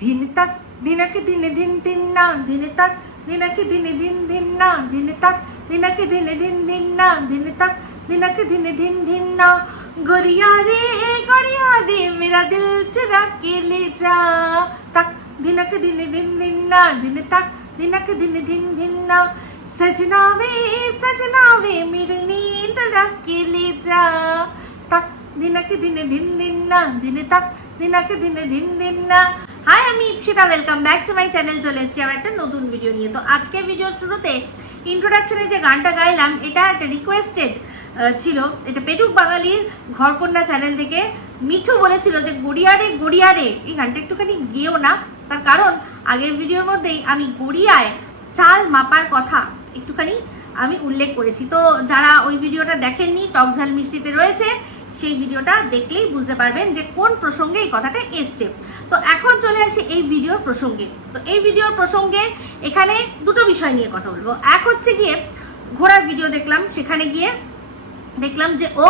धिन तक दिनक दिन धिन धिन ना धिन तक दिनक दिन धिन धिन ना धिन तक दिनक दिन धिन धिन ना धिन तक दिनक दिन धिन धिन ना गोरिया रे मेरा दिल चुरा के ले जा तक दिनक दिन धिन ना धिन तक दिनक दिन धिन ना सजना वे मेरी नींद रख के ले जा तक दिनक दिन ना दिन तक दिनक दिन ना। হাই, আমি Ipsita, welcome back to my channel. চলে এসেছি আবার একটা নতুন ভিডিও নিয়ে। তো আজকের ভিডিওর শুরুতে ইন্ট্রোডাকশনে যে গানটা গাইলাম, এটা একটা রিকোয়েস্টেড ছিল। এটা পেটুক বাঙালির ঘরকন্যা চ্যানেল থেকে মিঠু বলেছিল যে গড়িয়ারে এই গানটা একটুখানি গেও না। তার কারণ আগের ভিডিওর মধ্যেই আমি গড়িয়ায় চাল মাপার কথা একটুখানি আমি উল্লেখ করেছি। তো যারা ওই ভিডিওটা দেখেননি, টক ঝাল মিষ্টিতে রয়েছে, সেই ভিডিওটা দেখলেই বুঝতে পারবেন যে কোন প্রসঙ্গে এই কথাটা এসছে। তো এখন চলে আসি এই ভিডিওর প্রসঙ্গে। তো এই ভিডিওর প্রসঙ্গে এখানে দুটো বিষয় নিয়ে কথা বলবো। এক হচ্ছে গিয়ে ঘোড়ার ভিডিও দেখলাম, সেখানে গিয়ে দেখলাম যে ও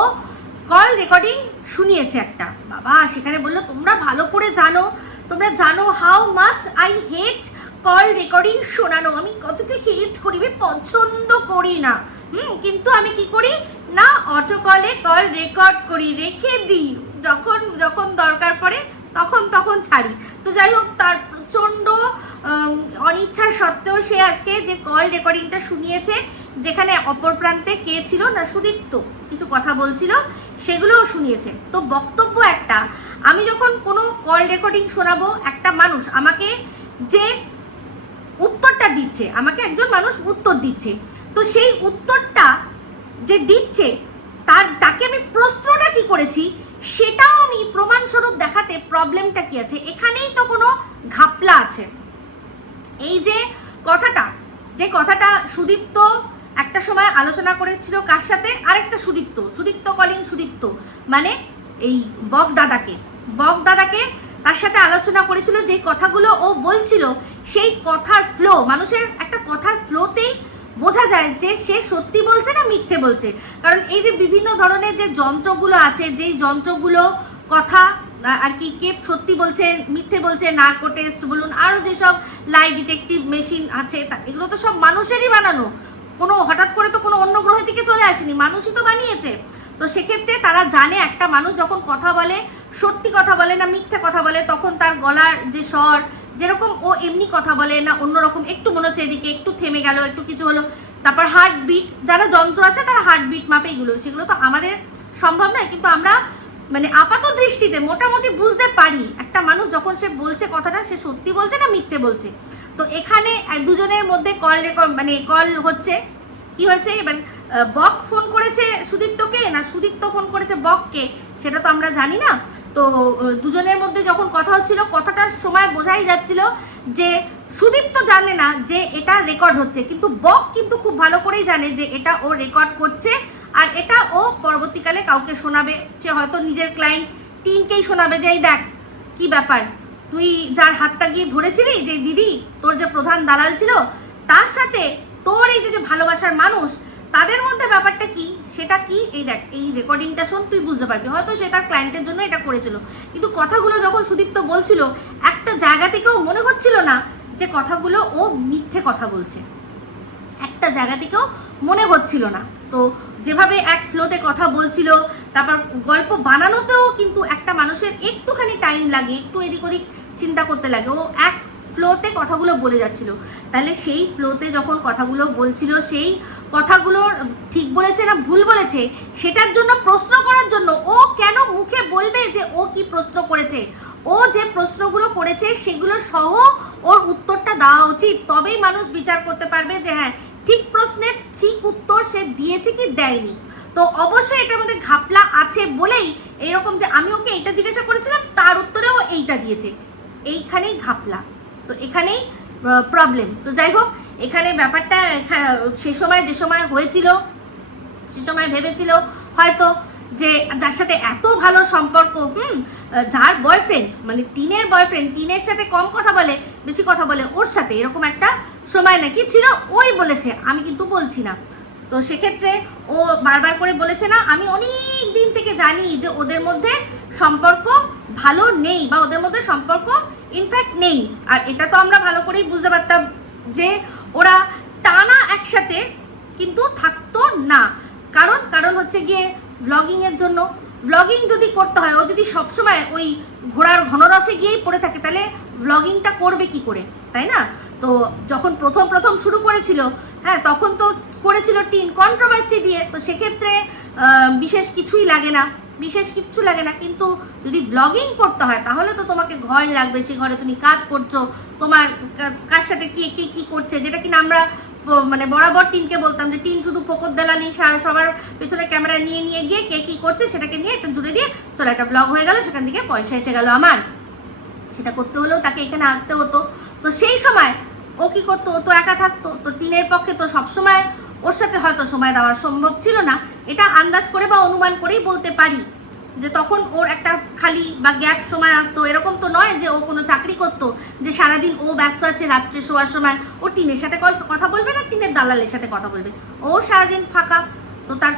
কল রেকর্ডিং শুনিয়েছে একটা। বাবা, সেখানে বললো তোমরা ভালো করে তোমরা জানো how much I hate call recording শোনানো। আমি কতটা হেট করি, আমি পছন্দ করি না। কিন্তু আমি কি করি না, অটো কলে কল রেকর্ড করি, রেখে দিই, যখন দরকার পড়ে তখন ছাড়ি। তো যাই হোক, তার প্রচণ্ড অনিচ্ছার সত্ত্বেও সে আজকে যে কল রেকর্ডিংটা শুনিয়েছে, যেখানে অপর প্রান্তে কে ছিল না, সুদীপ্ত কিছু কথা বলছিল, সেগুলোও শুনিয়েছে। তো বক্তব্য একটা, আমি যখন কোনো কল রেকর্ডিং শোনাবো, একটা মানুষ আমাকে যে উত্তরটা দিচ্ছে, আমাকে একজন মানুষ উত্তর দিচ্ছে, তো সেই উত্তরটা যে দিচ্ছে তাকে আমি প্রশ্নটা কি করেছি সেটাও আমি প্রমাণস্বরূপ দেখাতে প্রবলেমটা কি আছে? এখানেই তো কোনো ঘাপলা আছে। এই যে কথাটা সুদীপ্ত একটা সময় আলোচনা করেছিল কার সাথে, আরেকটা সুদীপ্ত কলিং সুদীপ্ত, মানে এই বক দাদাকে তার সাথে আলোচনা করেছিল। যে কথাগুলো ও বলছিল, সেই কথার ফ্লো, মানুষের একটা কথার ফ্লোতেই বোঝা যায় যে সে সত্যি বলছে না মিথ্যে বলছে। কারণ এই যে বিভিন্ন ধরনের যে যন্ত্রগুলো আছে, যেই যন্ত্রগুলো কথা আর কি কে সত্যি বলছে মিথ্যে বলছে, নার্কো টেস্ট বলুন, আরও যেসব লাই ডিটেকটিভ মেশিন আছে, এগুলো তো সব মানুষেরই বানানো। কোনো হঠাৎ করে তো কোনো অন্য গ্রহ থেকে চলে আসেনি, মানুষই তো বানিয়েছে। তো সেক্ষেত্রে তারা জানে একটা মানুষ যখন কথা বলে, সত্যি কথা বলে না মিথ্যে কথা বলে, তখন তার গলার যে স্বর, যেরকম ও এমনি কথা বলে না অন্যরকম, একটু মনে হচ্ছে এদিকে একটু থেমে গেল, একটু কিছু হলো, তারপর হার্টবিট, যারা যন্ত্র আছে তারা হার্টবিট মাপে, সেগুলো তো আমাদের সম্ভব নয়। কিন্তু আমরা মানে আপাত দৃষ্টিতে মোটামুটি বুঝতে পারি একটা মানুষ যখন সে বলছে কথাটা, সে সত্যি বলছে না মিথ্যে বলছে। তো এখানে দুজনের মধ্যে কল হচ্ছে, কি হয়েছে এবার, বক ফোন করেছে সুদীপ্তকে না সুদীপ্ত ফোন করেছে বককে, সেটা তো আমরা জানি না। তো দুজনের মধ্যে যখন কথা হচ্ছিল, কথাটার সময় বোঝাই যাচ্ছিল যে সুদীপ্ত জানে না যে এটা রেকর্ড হচ্ছে, কিন্তু বক কিন্তু খুব ভালো করেই জানে যে এটা ও রেকর্ড করছে, আর এটা ও পরবর্তীকালে কাউকে শোনাবে। সে হয়তো নিজের ক্লায়েন্ট টিমকেই শোনাবে যে এই দেখ কি ব্যাপার, তুই যার হাতটা গিয়ে ধরেছিলি, যে দিদি তোর যে প্রধান দালাল ছিল, তার সাথে তোর এই যে ভালোবাসার মানুষ, তাদের মধ্যে ব্যাপারটা কি, সেটা কি, এই দেখ এই রেকর্ডিংটা শোন, তুই বুঝতে পারবি। হয়তো সে তার ক্লায়েন্টের জন্য এটা করেছিল, কিন্তু কথাগুলো যখন সুদীপ্ত বলছিল, একটা জায়গা থেকেও মনে হচ্ছিল না যে কথাগুলো ও মিথ্যে কথা বলছে, একটা জায়গা থেকেও মনে হচ্ছিল না। তো যেভাবে এক ফ্লোতে কথা বলছিল, তারপর গল্প বানানোতেও কিন্তু একটা মানুষের একটুখানি টাইম লাগে, একটু এদিক ওদিক চিন্তা করতে লাগে। ও এক ফ্লোতে কথাগুলো বলে যাচ্ছিল, তাহলে সেই ফ্লোতে যখন কথাগুলো বলছিল, সেই কথাগুলো ঠিক বলেছে না ভুল বলেছে, সেটার জন্য প্রশ্ন করার জন্য ও কেন মুখে বলবে যে ও কি প্রশ্ন করেছে? ও যে প্রশ্নগুলো করেছে সেগুলো সহ ওর উত্তরটা দেওয়া উচিত, তবেই মানুষ বিচার করতে পারবে যে হ্যাঁ ঠিক প্রশ্নের ঠিক উত্তর সে দিয়েছে কি দেয়নি। তো অবশ্যই এটার মধ্যে ঘাপলা আছে বলেই এইরকম যে আমি ওকে এইটা জিজ্ঞাসা করেছিলাম, তার উত্তরেও এইটা দিয়েছে, এইখানেই ঘাপলা, তো এখানেই প্রবলেম। তো যাই হোক, এখানে ব্যাপারটা যে সময় হয়েছিল, সে সময় ভেবেছিল হয়তো যে যার সাথে এত ভালো সম্পর্ক, যার বয়ফ্রেন্ড মানে টিনের বয়ফ্রেন্ড, টিনের সাথে কম কথা বলে বেশি কথা বলে, ওর সাথে এরকম একটা সময় নাকি ছিল, ওই বলেছে, আমি কিন্তু বলছি না। তো সেক্ষেত্রে ও বারবার করে বলেছে না, আমি অনেক দিন থেকে জানি যে ওদের মধ্যে সম্পর্ক ভালো নেই, বা ওদের মধ্যে সম্পর্ক ইনফ্যাক্ট নেই। আর এটা তো আমরা ভালো করেই বুঝতে পারতাম যে ওরা টানা একসাথে কিন্তু থাকতো না। কারণ হচ্ছে গিয়ে ব্লগিংয়ের জন্য। ব্লগিং যদি করতে হয়, ও যদি সবসময় ওই ঘোড়ার ঘনরসে গিয়েই পড়ে থাকে, তাহলে ব্লগিংটা করবে কি করে, তাই না? তো যখন প্রথম শুরু করেছিল, হ্যাঁ, তখন তো করেছিল টিন কন্ট্রোভার্সি দিয়ে, তো সেক্ষেত্রে বিশেষ কিছুই লাগে না, কিন্তু যদি ব্লগিং করতে হয় তাহলে তো তোমাকে ঘর লাগবে, সেই ঘরে তুমি কাজ করছো, তোমার কার সাথে কে কি করছে, যেটা কিনা আমরা মানে বরাবর টিনকে বলতাম যে টিন শুধু ফোকর দেলালি সবার পেছনে ক্যামেরা নিয়ে গিয়ে কে কি করছে সেটাকে নিয়ে একটা জুড়ে দিয়ে চলো একটা ব্লগ হয়ে গেল, সেখান থেকে পয়সা এসে গেল আমার। সেটা করতে হলেও তাকে এখানে আসতে হতো। তো সেই সময় ও কি করতো, ও তো একা থাকতো, তো টিনের পক্ষে তো সবসময় ওর সাথে হয়তো সময় দেওয়া সম্ভব ছিল না। এটা আন্দাজ করে বা অনুমান করেই বলতে পারি যে তখন ওর একটা খালি বা গ্যাপ সময় আসতো। এরকম তো নয় যে ও কোনো চাকরি করতো যে সারাদিন ও ব্যস্ত আছে, রাত্রে শোয়ার সময় ও টিনের সাথে কথা বলবে না টিনের দালালের সাথে কথা বলবে, ও সারাদিন ফাঁকা। তো তার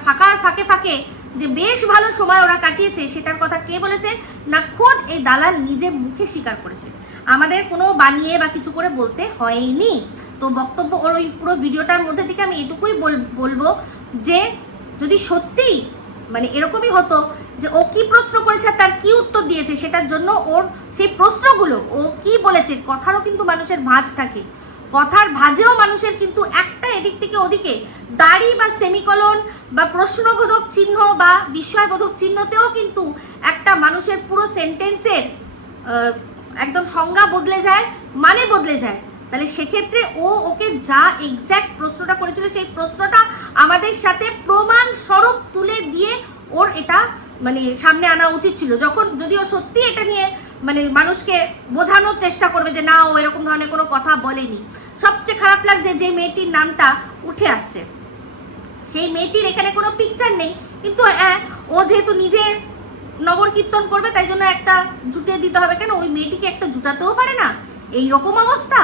ফাঁকে যে বেশ ভালো সময় ওরা কাটিয়েছে, সেটার কথা কে বলেছে না, খোদ এই দালাল নিজে মুখে স্বীকার করেছে, আমাদের কোনো বানিয়ে বা কিছু করে বলতে হয়নি। তো বক্তব্য ওর ওই পুরো ভিডিওটার মধ্যে থেকে আমি এটুকুই বলবো যে যদি সত্যি মানে এরকমই হতো যে ও কি প্রশ্ন করেছে তার কি উত্তর দিয়েছে, সেটার জন্য ওর সেই প্রশ্নগুলো ও কি বলেছে, কথারও কিন্তু মানুষের ভাঁজ থাকে, কথার ভাঁজেও মানুষের কিন্তু একটা এদিক থেকে ওদিকে দাড়ি বা সেমিকলন বা প্রশ্নবোধক চিহ্ন বা বিস্ময়বোধক চিহ্নতেও কিন্তু একটা মানুষের পুরো সেন্টেন্সের একদম সংজ্ঞা বদলে যায়, মানে বদলে যায়। তাহলে সেক্ষেত্রে ওকে যা এক্স্যাক্ট প্রশ্নটা করেছিল সেই প্রশ্নটা আমাদের সাথে প্রমাণ স্বরূপ তুলে দিয়ে ওর এটা মানে সামনে আনা উচিত ছিল। যদি ও সত্যি এটা নিয়ে মানে মানুষকে বোঝানোর চেষ্টা করবে যে না ও এরকম ধরনের কোনো কথা বলেনি। সবচেয়ে খারাপ লাগছে যে মেয়েটির নামটা উঠে আসছে, সেই মেয়েটির এখানে কোনো পিকচার নেই, কিন্তু হ্যাঁ ও যেহেতু নিজে নগর কীর্তন করবে তাই জন্য একটা জুটিয়ে দিতে হবে। কেন ওই মেয়েটিকে একটা জুটাতেও পারে না? এই রকম অবস্থা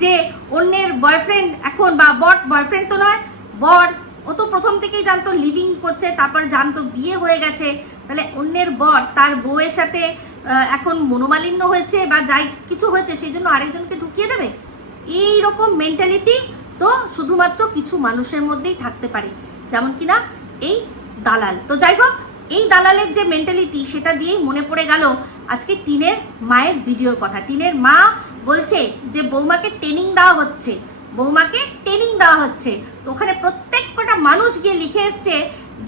যে অন্যের বয়ফ্রেন্ড এখন বা বয়ফ্রেন্ড তো নয়, বর, ও তো প্রথম থেকেই জানতো লিভিং করছে, তারপর জানতো বিয়ে হয়ে গেছে, তাহলে অন্যের বর তার বউয়ের সাথে এখন মনোমালিন্য হয়েছে বা যাই কিছু হয়েছে সেই জন্য আরেকজনকে ঢুকিয়ে দেবে। এই রকম মেন্টালিটি তো শুধুমাত্র কিছু মানুষের মধ্যেই থাকতে পারে, যেমন কিনা এই দালাল। তো যাই হোক, এই দালালের যে মেন্টালিটি সেটা দিয়েই মনে পড়ে গেল আজকে টিনের মায়ের ভিডিওর কথা। টিনের মা বলছে যে বৌমাকে ট্রেনিং দেওয়া হচ্ছে, তো ওখানে প্রত্যেকটা মানুষ গিয়ে লিখে এসছে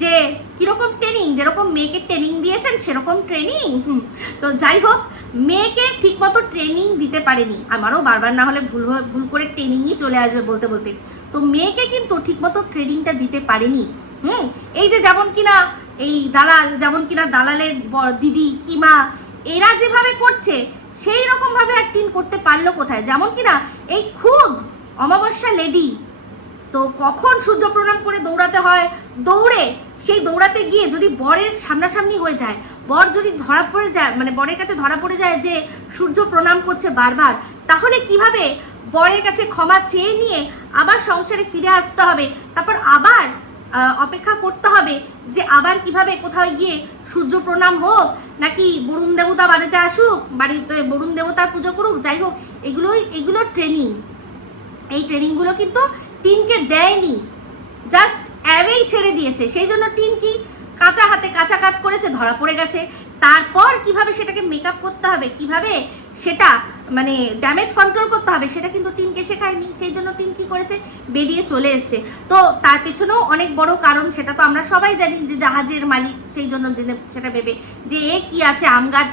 যে কিরকম ট্রেনিং, যেরকম মেয়েকে ট্রেনিং দিয়েছেন সেরকম ট্রেনিং। তো যাই হোক, মেয়েকে ঠিকমতো ট্রেনিং দিতে পারেনি, আমারও বারবার না হলে ভুল করে ট্রেনিংই চলে আসবে বলতে। তো মেয়েকে কিন্তু ঠিকমতো ট্রেনিংটা দিতে পারেনি। এই যে যেমন কিনা এই দালাল, যেমন কিনা দালালের দিদি কিমা এরা যেভাবে করছে সেই রকম ভাবে আর টিন করতে পারলো কোথায়? যেমন কিনা এই খুদ অমাবস্যা লেডি, তো কখন সূর্য প্রণাম করে দৌড়াতে হয়, দৌড়াতে গিয়ে যদি বরের সামনাসামনি হয়ে যায়, বর যদি ধরা পড়ে যায়, মানে বরের কাছে ধরা পড়ে যায় যে সূর্য প্রণাম করছে বারবার, তাহলে কিভাবে বরের কাছে ক্ষমা চেয়ে নিয়ে আবার সংসারে ফিরে আসতে হবে, তারপর আবার অপেক্ষা করতে হবে যে আবার কিভাবে কোথাও গিয়ে সূর্য প্রণাম হোক, নাকি বরুণ দেবতা বাড়িতে আসুক, বাড়িতে বরুণ দেবতার পুজো করুক, যাই হোক, এগুলো ট্রেনিং। এই ট্রেনিংগুলো কিন্তু টিনকে দেয়নি, জাস্ট অ্যাওয়েই ছেড়ে দিয়েছে। সেই জন্য টিন কি কাঁচা হাতে কাঁচা কাজ করেছে, ধরা পড়ে গেছে। তারপর কিভাবে সেটাকে মেকআপ করতে হবে, কিভাবে সেটা মানে ড্যামেজ কন্ট্রোল করতে হবে, সেটা কিন্তু টিনকে শেখায়নি। সেই জন্য টিন কি করেছে, বেরিয়ে চলে এসছে। তো তার পেছনেও অনেক বড় কারণ, সেটা তো আমরা সবাই জানি যে জাহাজের মালিক, সেই জন্য সেটা ভেবে যে এ কি আছে আম গাছ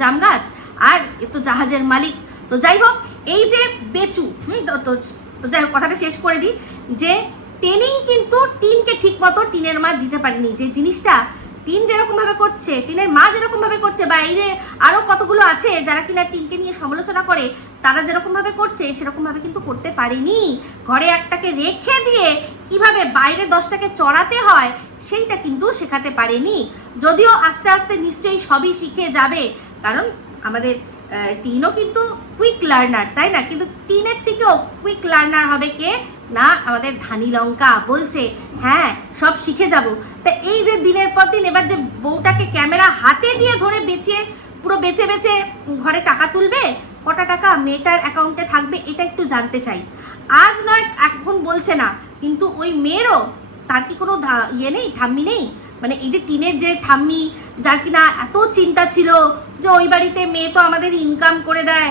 জাম গাছ, আর এ তো জাহাজের মালিক। তো যাই হোক, এই যে বেচু তো যাই হোক, কথাটা শেষ করে দিই যে ট্রেনিং কিন্তু টিনকে ঠিক মতো টিনের মা দিতে পারেনি। যে জিনিসটা টিন যেরকম ভাবে করছে, টিনের মা যেরকম ভাবে করছে, বা এই যে আরো কতগুলো আছে যারা কিনা টিনকে নিয়ে সমালোচনা করে, তারা যেরকম ভাবে করছে সেরকম ভাবে কিন্তু করতে পারেনি। ঘরে একটাকে রেখে দিয়ে কিভাবে বাইরে 10টাকে চড়াতে হয় সেইটা কিন্তু শেখাতে পারেনি। যদিও আস্তে আস্তে নিশ্চয়ই সবই শিখে যাবে, কারণ আমাদের টিনও কিন্তু কুইক লার্নার, তাই না? কিন্তু টিনের থেকেও কুইক লার্নার হবে কে না, আমাদের ধানি লঙ্কা বলছে হ্যাঁ সব শিখে যাব। তা এই যে দিনের পর দিন এবার যে বউটাকে ক্যামেরা হাতে দিয়ে ধরে পুরো বেচে ঘরে টাকা তুলবে, কটা টাকা মেয়েটার অ্যাকাউন্টে থাকবে এটা একটু জানতে চাই। আজ নয় এখন বলছে না, কিন্তু ওই মেয়েরও তার কি কোনো ইয়ে নেই, ঠাম্মি নেই? মানে এই যে টিনের যে ঠাম্মি, যার কিনা এত চিন্তা ছিল যে ওই বাড়িতে মেয়ে তো আমাদের ইনকাম করে দেয়,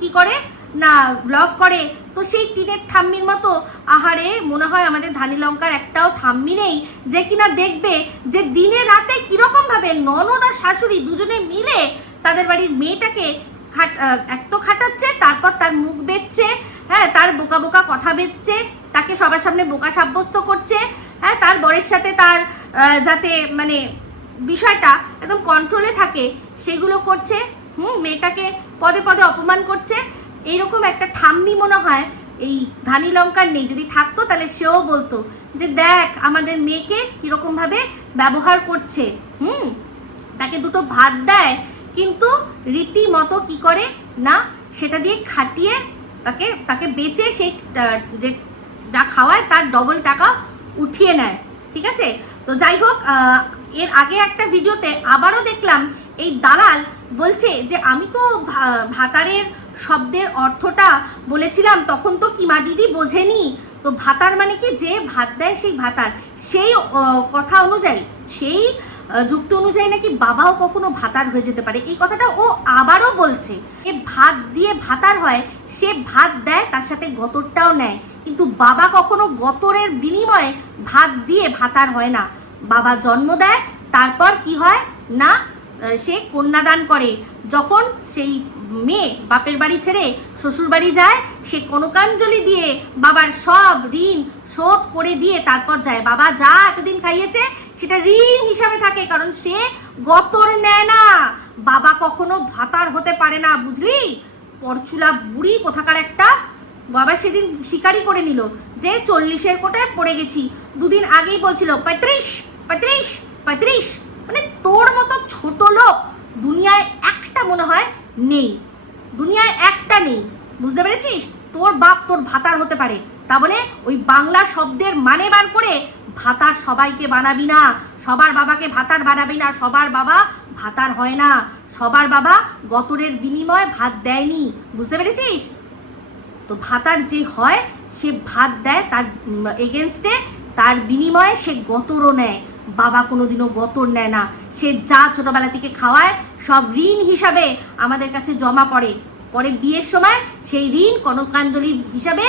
কি করে না ব্লগ করে, তো সেই টিনের ঠাম্মির মতো আহারে মনে হয় আমাদের ধানি লঙ্কার একটাও ঠাম্মি নেই যে কিনা দেখবে যে দিনে রাতে কিরকম ভাবে ননদ আর শাশুড়ি দুজনে মিলে তাদের বাড়ির মেয়েটাকে এক তো খাটাচ্ছে, তারপর তার মুখ বেচছে, হ্যাঁ, তার বোকা বোকা কথা বেচছে, তাকে সবার সামনে বোকা সাব্যস্ত করছে, হ্যাঁ, তার বরের সাথে তার যাতে মানে বিষয়টা একদম কন্ট্রোলে থাকে সেগুলো করছে, মেয়েটাকে পদে পদে অপমান করছে। এইরকম একটা ঠাম্মি মনে হয় এই ধানি লঙ্কার নেই। যদি থাকতো তাহলে সেও বলতো যে দেখ আমাদের মেয়েকে কিরকম ভাবে ব্যবহার করছে, তাকে দুটো ভাত দেয় কিন্তু রীতিমতো কি করে না সেটা দিয়ে খাটিয়ে তাকে তাকে বেচে সে যে যা খাওয়ায় তার ডবল টাকা উঠিয়ে নেয়। ঠিক আছে, তো যাই হোক, এর আগে একটা ভিডিওতে আবারও দেখলাম এই দালাল বলছে যে আমি তো ভাতারের শব্দের অর্থটা বলেছিলাম, তখন তো কিমা দিদি বোঝেনি। তো ভাতার মানে কি, যে ভাত দেয় সেই ভাতার, সেই কথা অনুযায়ী, সেই যুক্তি অনুযায়ী নাকি বাবাও কখনো ভাতার হয়ে যেতে পারে। এই কথাটা ও আবারও বলছে। এ ভাত দিয়ে ভাতার হয়, সে ভাত দেয় তার সাথে গতরটাও নেয়, কিন্তু বাবা কখনো গতরের বিনিময়ে ভাত দিয়ে ভাতার হয় না। বাবা জন্ম দেয়, তারপর কি হয় না সে কন্যাদান করে। যখন সেই মেয়ে বাপের বাড়ি ছেড়ে শ্বশুর বাড়ি যায়, সে কনকাঞ্জলি দিয়ে বাবার সব ঋণ শোধ করে দিয়ে তারপর যায়। বাবা যা এতদিন খাইয়েছে সেটা ঋণ হিসাবে থাকে, কারণ সে গতর নেয় না। বাবা কখনো ভাতার হতে পারে না, বুঝলি? পরচুলা বুড়ি কোথাকার একটা। বাবা সেদিন স্বীকারই করে নিল যে 40-এর কোটায় পড়ে গেছি। দুদিন আগেই বলছিল 35 35 35। মানে তোর মতো ছোট লোক দুনিয়ায় একটা মনে হয় নেই, দুনিয়ায় একটা নেই, বুঝতে পেরেছিস? তোর বাপ তোর ভাতার হতে পারে, তা বলে ওই বাংলা শব্দের মানে বার করে ভাতার সবাইকে বানাবি না, সবার বাবাকে ভাতার বানাবি না। সবার বাবা ভাতার হয় না, সবার বাবা গতরের বিনিময়ে ভাত দেয়নি, বুঝতে পেরেছিস? তো ভাতার যে হয় সে ভাত দেয় তার এগেনস্টে, তার বিনিময়ে সে গতরও নেয়। বাবা কোনোদিনও গতর নেয় না। সে যা ছোটবেলা থেকে খাওয়ায় সব ঋণ হিসাবে আমাদের কাছে জমা পড়ে, পরে বিয়ের সময় সেই ঋণ কনকাঞ্জলি হিসাবে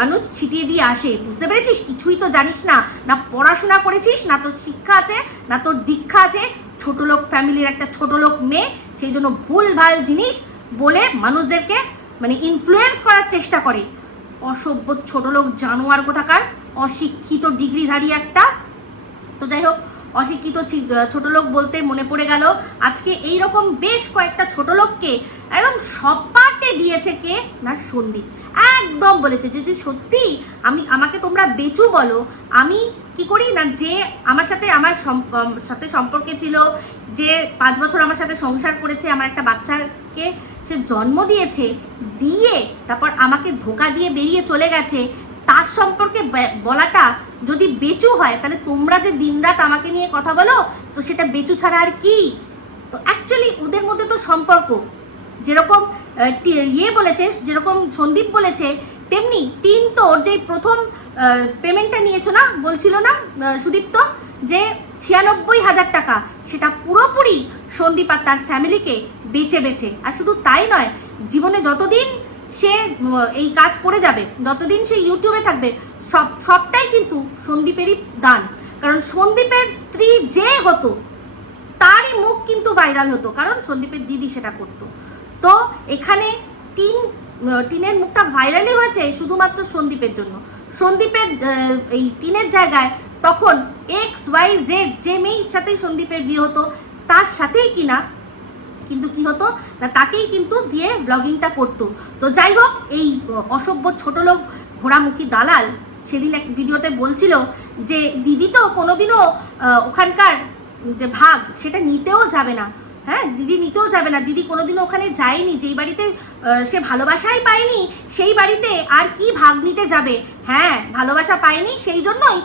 মানুষ ছিটিয়ে দিয়ে আসে, বুঝতে পেরেছিস? কিছুই তো জানিস না, না পড়াশোনা করেছিস, না তোর শিক্ষা আছে, না তোর দীক্ষা আছে। ছোট লোক ফ্যামিলির একটা ছোট লোক মেয়ে, সেই জন্য ভুল ভাল জিনিস বলে মানুষদেরকে মানে ইনফ্লুয়েন্স করার চেষ্টা করে। অসভ্য ছোট লোক জানোয়ার কোথাকার, অশিক্ষিত ডিগ্রিধারী একটা। তো যাই হোক, অশিক্ষিত ছোট লোক বলতে মনে পড়ে গেল আজকে এইরকম বেশ কয়েকটা ছোট লোককে একদম সপাটে দিয়েছে কে না সন্দীপ। একদম বলেছে যদি সত্যি আমাকে তোমরা বেচু বলো, আমি কি করি না, যে আমার সাথে সম্পর্কে ছিল, যে 5 বছর আমার সাথে সংসার করেছে, আমার একটা বাচ্চাকে সে জন্ম দিয়েছে, দিয়ে তারপর আমাকে ধোকা দিয়ে বেরিয়ে চলে গেছে, তার সম্পর্কে বলাটা যদি বেচু হয়, তাহলে তোমরা যে দিনরাত আমাকে নিয়ে কথা বলো, তো সেটা বেচু ছাড়া আর কি? তো অ্যাকচুয়ালি ওদের মধ্যে তো সম্পর্ক যেরকম বলেছে, যেরকম সন্দীপ বলেছে, তেমনি টিন তোর যে প্রথম পেমেন্টটা নিয়েছো না, বলছিল না সুদীপ্ত, যে 96,000 টাকা, সেটা পুরোপুরি সন্দীপ আর তার ফ্যামিলিকে বেচে। আর শুধু তাই নয়, জীবনে যতদিন সে এই কাজ করে যাবে, যতদিন সে ইউটিউবে থাকবে, সবটাই কিন্তু সন্দীপেরই দান। কারণ সন্দীপের স্ত্রী যে হতো তারই মুখ কিন্তু ভাইরাল হতো, কারণ সন্দীপের দিদি সেটা করতো। তো এখানে টিনের মুখটা ভাইরালই হয়েছে শুধুমাত্র সন্দীপের জন্য। সন্দীপের এই টিনের জায়গায় তখন XYZ যে মেয়ের সাথেই সন্দীপের বিয়ে হতো, তার সাথেই কিনা কিন্তু কি হতো না, তাকেই কিন্তু দিয়ে ব্লগিংটা করতো। তো যাই হোক, এই অসভ্য ছোট লোক ঘোড়ামুখী দালাল সেদিন এক ভিডিওতে বলছিল যে দিদি তো কোনোদিনও ওখানকার যে ভাগ সেটা নিতেও যাবে না। হ্যাঁ, দিদি নিতেও যাবে না, দিদি কোনোদিনও ওখানে যায়নি, যেই বাড়িতে সে ভালোবাসাই পায়নি সেই বাড়িতে আর কি ভাগ নিতে যাবে। হ্যাঁ, ভালোবাসা পায়নি, সেই জন্যই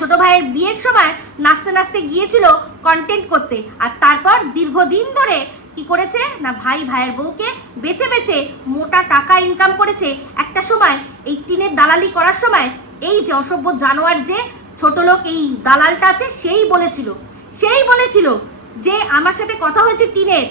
ছোট ভাইয়ের বিয়ের সময় নাচতে নাচতে গিয়েছিল কন্টেন্ট করতে, আর তারপর দীর্ঘদিন ধরে কি করেছে না ভাই ভাইয়ের বউকে বেচে বেচে মোটা টাকা ইনকাম করেছে। একটা সময় এই টিনের দালালি করার সময় এই যে অসভ্য জানোয়ার যে ছোট লোক এই দালালটা আছে সেই বলেছিল যে আমার সাথে কথা হয়েছে টিনের,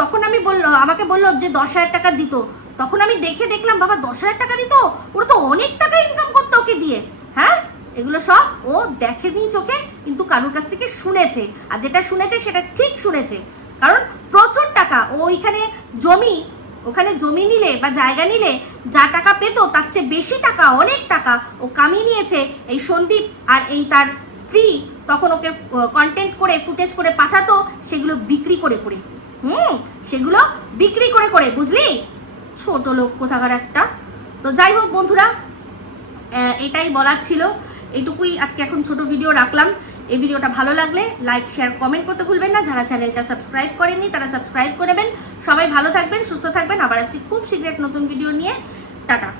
তখন আমি আমাকে বললো যে 10,000 টাকা দিত। তখন আমি দেখলাম বাবা 10,000 টাকা দিত, ওরা তো অনেক টাকা ইনকাম করতো ওকে দিয়ে। হ্যাঁ, এগুলো সব ও দেখেনি চোখে, কিন্তু কারোর কাছ থেকে শুনেছে, আর যেটা শুনেছে সেটা ঠিক শুনেছে। কারণ প্রচুর টাকা ও ওখানে জমি নিলে বা জায়গা নিলে যা টাকা পেতো তার চেয়ে বেশি টাকা, অনেক টাকা ও কামিয়ে নিয়েছে। এই সন্দীপ আর এই তার স্ত্রী তখন ওকে কন্টেন্ট করে ফুটেজ করে পাঠাতো, সেগুলো বিক্রি করে বুঝলি, ছোট লোক কোথাকার একটা। তো যাই হোক বন্ধুরা, এটাই বলার ছিল, এইটুকুই আজকে এখন ছোট ভিডিও রাখলাম। এই ভিডিওটা ভালো লাগলে লাইক শেয়ার কমেন্ট করতে ভুলবেন না। যারা চ্যানেলটা সাবস্ক্রাইব করেননি তারা সাবস্ক্রাইব করে নেবেন। সবাই ভালো থাকবেন, সুস্থ থাকবেন। আবার আসছি খুব শীঘ্র নতুন ভিডিও নিয়ে। টাটা।